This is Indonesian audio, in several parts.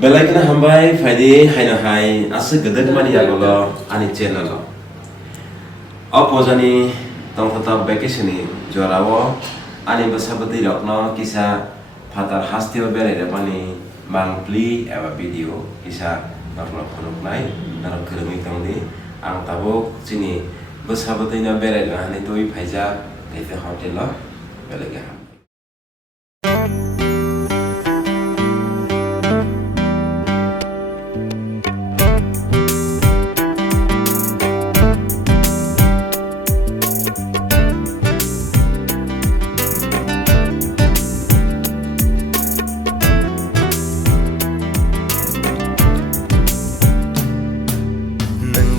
Belakina hambai faide haina hai ase gedet mani agolo ani channel. Opo jani tong tata vacation jorawo ani basabati rokno kisa fatar hastio bere mani mangpli eba video kisa narlo khonuk nai narok keremi tongni ang tabuk sini basabati na bere hani toi phaija kaite hotel lo belega.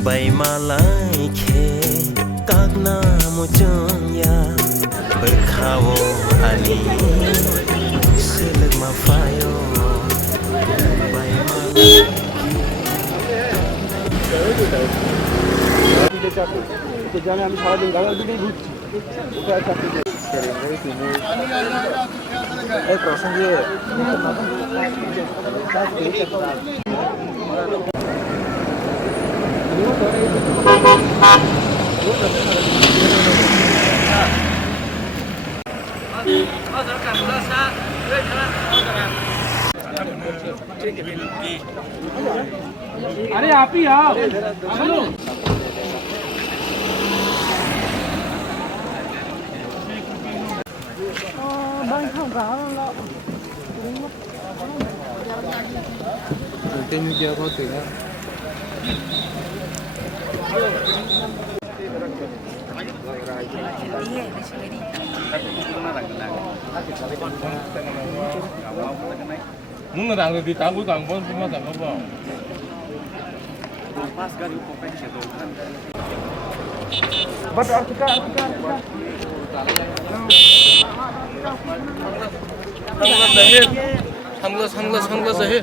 Bay malai ke kakna mujonya berkawo ani seleg mafayo bay malai জানে আমি সারাদিন গাড়ি দিকেই ঘুরছি এই প্রসঙ্গে अरे आप ही आओ चलो tên kia có từ đó muốn là thì tám cuối tuần vẫn không thành không bắt Artika sunglass ahe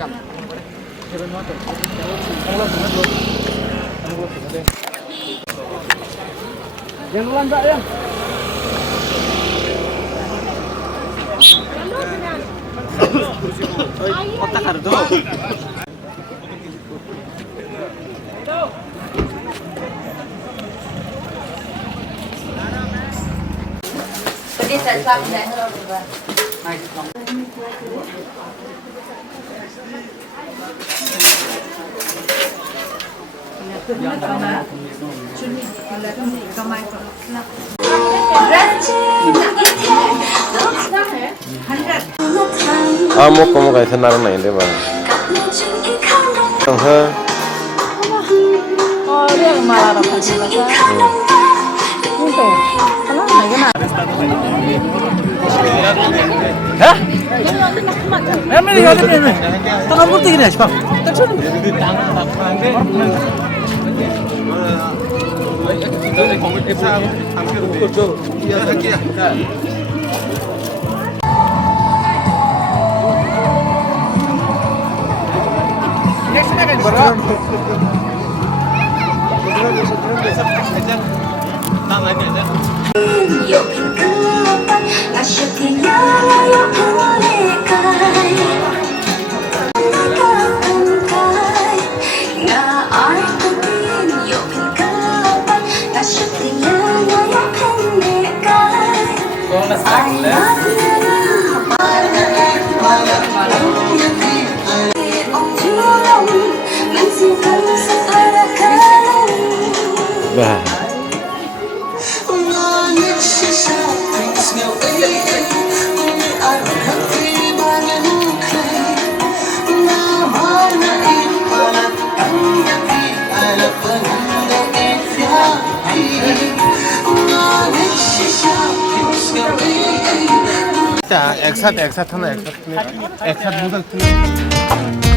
jangan Mbak ya otak kardo Jadi saya sabi na ito ba? Amo como kaisa naran nai le ba. Tong ha. Oh, dia malah dapat juga. Itu. Kalau lagi na. hah emang ini kali ini tangan putih ini Pak Bah. एक साथ होना एक साथ